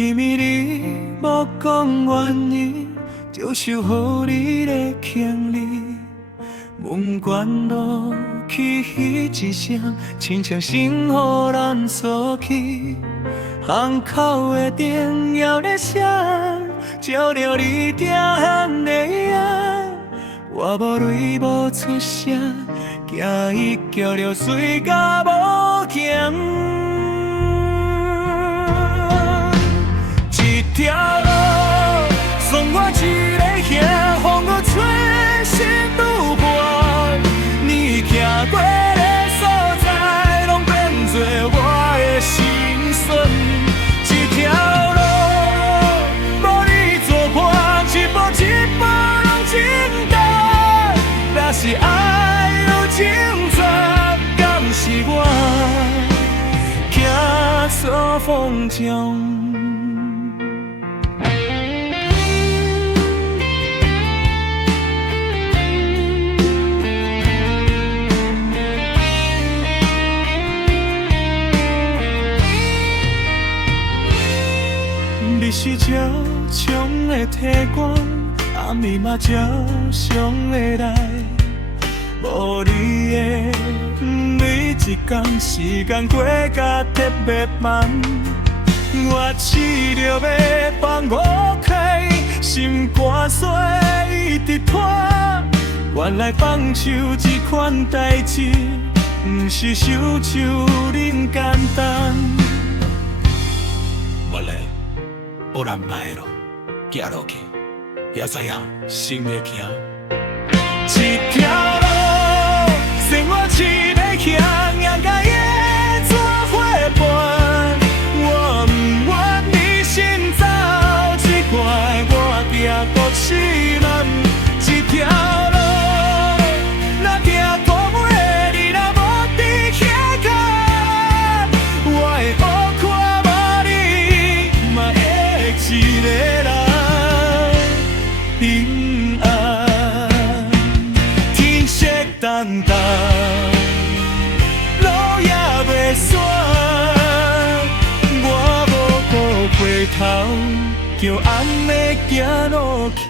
因为你无讲愿意，接受予你的经历。问卷落去迄一声，亲像心予咱锁起。巷口的灯摇咧闪，照着你定汉的影。我无泪无出声，行伊叫着水甲无行。一条路送我一个兄，予我找心愈伴。你行过的所在，拢变作我的心酸。一条路无你作伴，一步一步拢简单。若是爱有情债，敢是我行错风中？你是照常的体光，暗暝嘛照常的来。无你的每一天，时间过甲特别慢。我试着要放我开，心肝碎一直拖。原来放手这款代志，不是想像恁简单。我来。无人歹路，行落去，也知影心会行。一条路，剩我一个兄，养甲野做伙伴。我不愿你先走，只怪我行独自难。一条路，若行过尾，你若无伫遐看，我会乌看无你，嘛会一个人平安。天色淡淡，路也袂散，我无顾回头，就安尼行落去。